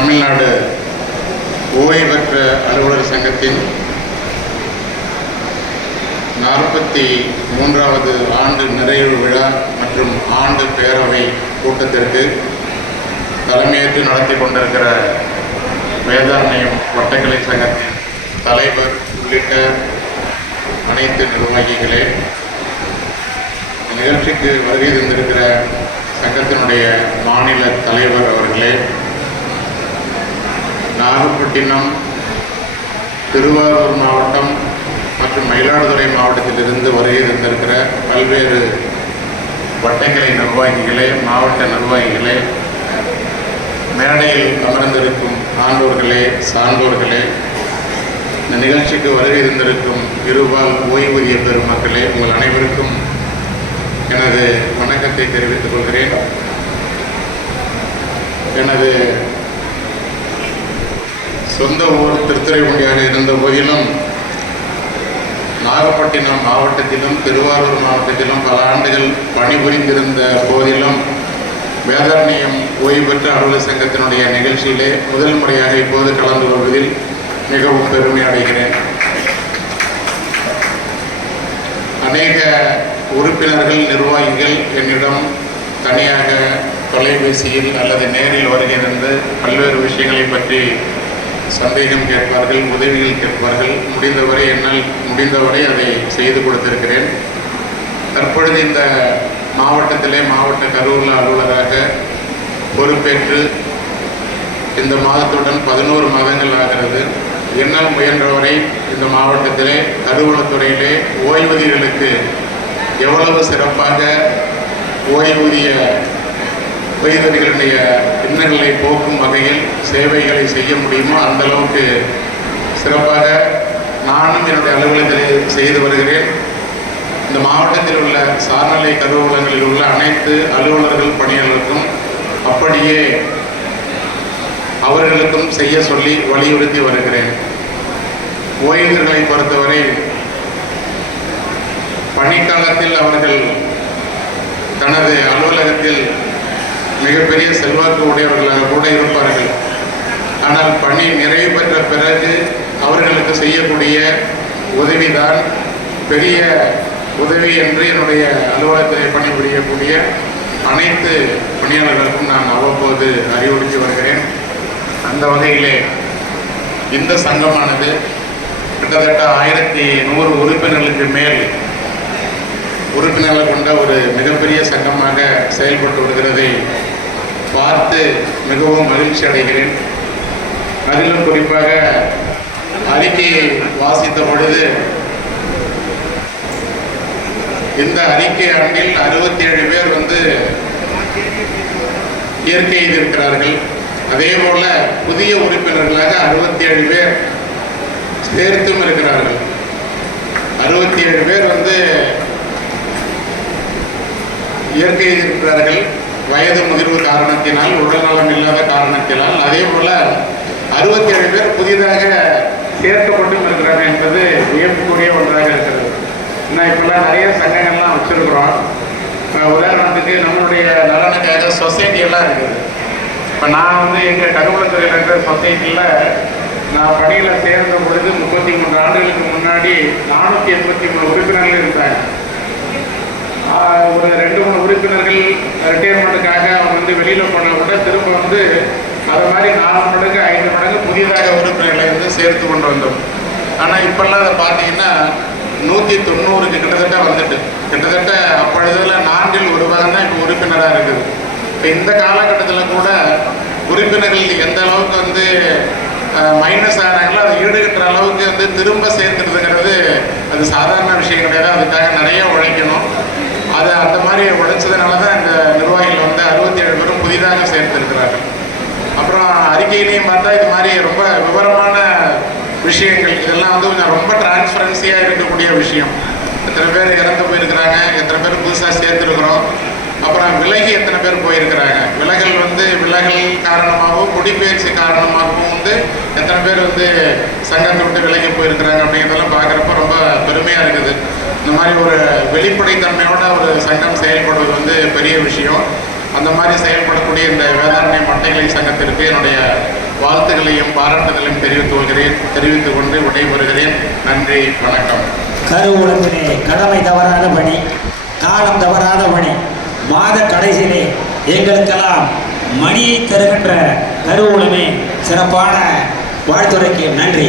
தமிழ்நாடு ஓய்வு பெற்ற அலுவலர் சங்கத்தின் 43வது ஆண்டு நிறைவு விழா மற்றும் ஆண்டு பேரவை கூட்டத்திற்கு தலைமையேற்று நடத்தி கொண்டிருக்கிற வேதாரண்யம் வட்டக்கலை சங்கத்தின் தலைவர் உள்ளிட்ட அனைத்து நிர்வாகிகளே, நிகழ்ச்சிக்கு வருகை தந்திருக்கிற சங்கத்தினுடைய மாநில தலைவர் அவர்களே, நாகப்பட்டினம், திருவாரூர் மாவட்டம் மற்றும் மயிலாடுதுறை மாவட்டத்திலிருந்து வருகை தந்திருக்கிற பல்வேறு வட்டக்கலை நிர்வாகிகளே, மாவட்ட நிர்வாகிகளே, மேடையில் அமர்ந்திருக்கும் ஆண்டோர்களே, சான்றோர்களே, இந்த நிகழ்ச்சிக்கு வருகை தந்திருக்கும் இருபால் ஓய்வூதிய பெருமக்களே, உங்கள் அனைவருக்கும் எனது வணக்கத்தை தெரிவித்துக் கொள்கிறேன். எனது சொந்த ஊர் திருத்துறைப்பூண்டியாக இருந்த போதிலும் நாகப்பட்டினம் மாவட்டத்திலும் திருவாரூர் மாவட்டத்திலும் பல ஆண்டுகள் பணிபுரிந்திருந்த போதிலும் வேதாரண்யம் ஓய்வு பெற்ற அலுவலர் சங்கத்தினுடைய நிகழ்ச்சியிலே முதல் முறையாக இப்போது கலந்து கொள்வதில் மிகவும் பெருமை அடைகிறேன். அநேக உறுப்பினர்கள், நிர்வாகிகள் என்னிடம் தனியாக தொலைபேசியில் அல்லது நேரில் வருகை தந்து பல்வேறு விஷயங்களை பற்றி சந்தேகம் கேட்பார்கள், உதவிகள் கேட்பார்கள். முடிந்தவரை என்னால் முடிந்தவரை அதை செய்து கொடுத்திருக்கிறேன். தற்பொழுது இந்த மாவட்டத்திலே மாவட்ட கருவூல அலுவலராக பொறுப்பேற்று இந்த மாதத்துடன் 11 மாதங்கள் ஆகிறது. என்னால் முயன்றவரை இந்த மாவட்டத்திலே கருவூலத்துறையிலே ஓய்வூதியர்களுக்கு எவ்வளவு சிறப்பாக ஓய்வூதியர்களுடைய இன்னல்களை போக்கும் வகையில் சேவைகளை செய்ய முடியுமோ அந்த அளவுக்கு சிறப்பாக நானும் என்னுடைய அலுவலகத்தில் செய்து வருகிறேன். இந்த மாவட்டத்தில் உள்ள சார்நிலை கருவூலங்களில் உள்ள அனைத்து அலுவலர்கள் பணியாளர்களுக்கும் அப்படியே அவர்களுக்கும் செய்ய சொல்லி வலியுறுத்தி வருகிறேன். ஓய்வூதியர்களை பொறுத்தவரை பணிக்காலத்தில் அவர்கள் தனது அலுவலகத்தில் மிகப்பெரிய செல்வாக்கு உடையவர்களாக கூட இருப்பார்கள். ஆனால் பணி நிறைவு பெற்ற பிறகு அவர்களுக்கு செய்யக்கூடிய உதவிதான் பெரிய உதவி என்று என்னுடைய அலுவலகத்தில் பணிபுரியக்கூடிய அனைத்து பணியாளர்களுக்கும் நான் அவ்வப்போது அறிவுறுத்தி வருகிறேன். அந்த வகையிலே இந்த சங்கமானது கிட்டத்தட்ட 1100 உறுப்பினர்களுக்கு மேல் உறுப்பினர்கள் கொண்ட ஒரு மிகப்பெரிய சங்கமாக செயல்பட்டு வருகிறதை பார்த்து மிகவும் மகிழ்ச்சி அடைகிறேன். அதிலும் குறிப்பாக அறிக்கையை வாசித்த பொழுது இந்த அறிக்கை ஆண்டில் 67 பேர் இயற்கை எய்திருக்கிறார்கள். அதே போல புதிய உறுப்பினர்களாக 67 பேர் சேர்த்தும் இருக்கிறார்கள். 67 பேர் இயற்கை இருக்கிறார்கள் வயது முதிர்வு காரணத்தினால், உடல்நலம் இல்லாத காரணத்தினால். அதே போல 67 பேர் புதிதாக சேர்க்கப்பட்டும் இருக்கிறார்கள் என்பது வியப்புக்குரிய ஒன்றாக இருக்கிறது. இன்னும் இப்பெல்லாம் நிறைய சங்கங்கள்லாம் வச்சிருக்கிறோம். உதாரணத்துக்கு நம்மளுடைய நலனுக்காக சொசைட்டியெல்லாம் இருக்குது. இப்போ நான் எங்கள் கருவூலத்துறையில் இருக்கிற சொசைட்டியில் நான் பணியில் சேர்ந்த பொழுது 33 ஆண்டுகளுக்கு முன்னாடி 483 உறுப்பினர்கள் இருந்தாங்க. ஒரு 2-3 உறுப்பினர்கள் ரிட்டையர்மெண்ட்டுக்காக அவங்க வெளியில் போனால் கூட திரும்ப அது மாதிரி 4 மடங்கு 5 மடங்கு புதிதாக உறுப்பினர்களை சேர்த்து கொண்டு வந்தோம். ஆனால் இப்பெல்லாம் அதை பார்த்தீங்கன்னா 190க்கு கிட்டத்தட்ட கிட்டத்தட்ட அப்பொழுதுல 4ல் 1 பாகம் தான் இப்போ உறுப்பினராக இருக்குது. இப்போ இந்த காலகட்டத்தில் கூட உறுப்பினர்கள் எந்த அளவுக்கு மைனஸ் ஆகிறாங்களோ அதை ஈடுகட்டுற அளவுக்கு திரும்ப சேர்த்துறதுங்கிறது அது சாதாரண விஷயம் கிடையாது. அதுக்காக நிறைய உழைக்கணும். அது அந்த மாதிரி உழைச்சதுனால தான் இந்த நிர்வாகிகள் 67 பேரும் புதிதாக சேர்த்திருக்கிறார்கள். அப்புறம் அறிக்கையிலையும் பார்த்தா இது மாதிரி ரொம்ப விவரமான விஷயங்கள் இதெல்லாம் கொஞ்சம் ரொம்ப டிரான்ஸ்பரன்சியாக இருக்கக்கூடிய விஷயம். எத்தனை பேர் இறந்து போயிருக்கிறாங்க, எத்தனை பேர் புதுசாக சேர்த்துருக்குறோம், அப்புறம் விலகி எத்தனை பேர் போயிருக்கிறாங்க, விலகல் காரணமாகவும் குடிப்பெயர்ச்சி காரணமாகவும் எத்தனை பேர் சங்கத்தை விட்டு விலகி போயிருக்கிறாங்க அப்படிங்கிறதெல்லாம் பார்க்குறப்ப ரொம்ப பெருமையாக இருக்குது. இந்த மாதிரி ஒரு வெளிப்படைத்தன்மையோட ஒரு சங்கம் செயல்படுவது பெரிய விஷயம். அந்த மாதிரி செயல்படக்கூடிய இந்த வேதாரண்யம் வட்டக்கலை சங்கத்திற்கு என்னுடைய பாராட்டுதலையும் தெரிவித்துக் கொண்டு விடைபெறுகிறேன். நன்றி, வணக்கம். கருவூலத்திலே கடமை தவறாத பணி, காலம் தவறாத பணி, மாத கடைசியிலே எங்களுக்கெல்லாம் மணியை தருகின்ற கருவூலமே சிறப்பான வாழ்த்துரைக்கு நன்றி.